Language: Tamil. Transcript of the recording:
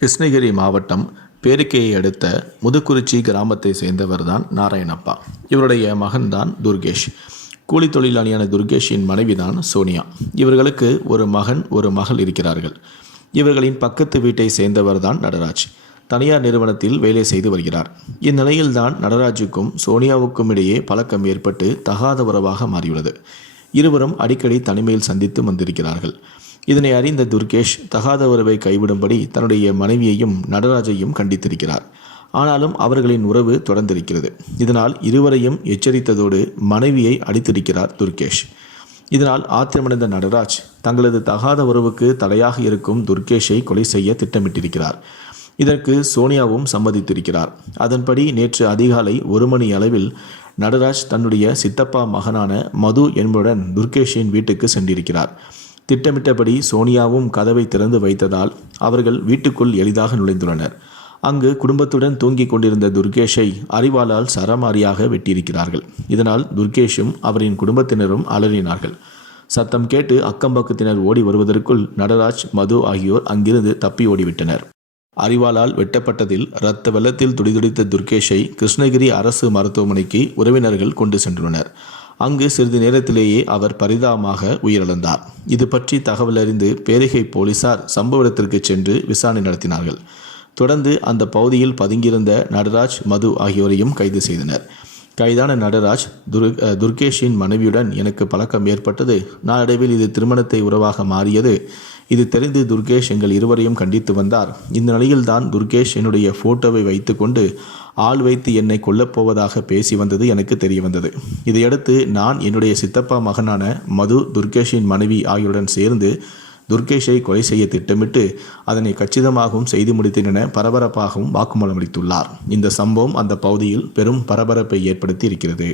கிருஷ்ணகிரி மாவட்டம் பேரிக்கையை அடுத்த முதுக்குறிச்சி கிராமத்தை சேர்ந்தவர் தான் நாராயணப்பா. இவருடைய மகன்தான் துர்கேஷ். கூலி தொழிலாளியான துர்கேஷின் மனைவிதான் சோனியா. இவர்களுக்கு ஒரு மகன் ஒரு மகள் இருக்கிறார்கள். இவர்களின் பக்கத்து வீட்டை சேர்ந்தவர் தான் நடராஜ். தனியார் நிறுவனத்தில் வேலை செய்து வருகிறார். இந்நிலையில்தான் நடராஜுக்கும் சோனியாவுக்கும் இடையே பழக்கம் ஏற்பட்டு தகாத உறவாக மாறியுள்ளது. இருவரும் அடிக்கடி தனிமையில் சந்தித்து வந்திருக்கிறார்கள். இதனை அறிந்த துர்கேஷ் தகாத உறவை கைவிடும்படி தன்னுடைய மனைவியையும் நடராஜையும் கண்டித்திருக்கிறார். ஆனாலும் அவர்களின் உறவு தொடர்ந்திருக்கிறது. இதனால் இருவரையும் எச்சரித்ததோடு மனைவியை அடித்திருக்கிறார் துர்கேஷ். இதனால் ஆத்திரமடைந்த நடராஜ் தங்களது தகாத உறவுக்கு தடையாக இருக்கும் துர்கேஷை கொலை செய்ய திட்டமிட்டிருக்கிறார். இதற்கு சோனியாவும் சம்மதித்திருக்கிறார். அதன்படி நேற்று அதிகாலை ஒரு மணி அளவில் நடராஜ் தன்னுடைய சித்தப்பா மகனான மது என்பவுடன் துர்கேஷின் வீட்டுக்கு சென்றிருக்கிறார். திட்டமிட்டபடி சோனியாவும் கதவை திறந்து வைத்ததால் அவர்கள் வீட்டுக்குள் எளிதாக நுழைந்துள்ளனர். அங்கு குடும்பத்துடன் தூங்கிக் கொண்டிருந்த துர்கேஷை அறிவாளால் சரமாரியாக வெட்டியிருக்கிறார்கள். இதனால் துர்கேஷும் அவரின் குடும்பத்தினரும் அலறினார்கள். சத்தம் கேட்டு அக்கம்பக்கத்தினர் ஓடி வருவதற்குள் நடராஜ் மது ஆகியோர் அங்கிருந்து தப்பி ஓடிவிட்டனர். அறிவாளால் வெட்டப்பட்டதில் இரத்த வெள்ளத்தில் துடிதுடித்த துர்கேஷை கிருஷ்ணகிரி அரசு மருத்துவமனைக்கு உறவினர்கள் கொண்டு சென்றுள்ளனர். அங்கு சிறிது நேரத்திலேயே அவர் பரிதாபமாக உயிரிழந்தார். இது பற்றி தகவல் அறிந்து பேரிகை போலீசார் சம்பவ இடத்திற்கு சென்று விசாரணை நடத்தினார்கள். தொடர்ந்து அந்த பகுதியில் பதுங்கியிருந்த நடராஜ் மது ஆகியோரையும் கைது செய்தனர். கைதான நடராஜ் துர் துர்கேஷின் மனைவியுடன் எனக்கு பழக்கம் ஏற்பட்டது. நாளடைவில் இது திருமணத்தை உறவாக மாறியது. இது தெரிந்து துர்கேஷ் எங்கள் இருவரையும் கண்டித்து வந்தார். இந்த நிலையில்தான் துர்கேஷ் என்னுடைய போட்டோவை வைத்துக்கொண்டு ஆள் வைத்து என்னை கொல்லப்போவதாக பேசி வந்தது எனக்கு தெரிய வந்தது. இதையடுத்து நான் என்னுடைய சித்தப்பா மகனான மது துர்கேஷின் மனைவி ஆகியோருடன் சேர்ந்து துர்கேஷை கொலை செய்ய திட்டமிட்டு அதனை கச்சிதமாகவும் செய்து முடித்தேன் என பரபரப்பாகவும் வாக்குமூலம் அளித்துள்ளார். இந்த சம்பவம் அந்த பகுதியில் பெரும் பரபரப்பை ஏற்படுத்தி இருக்கிறது.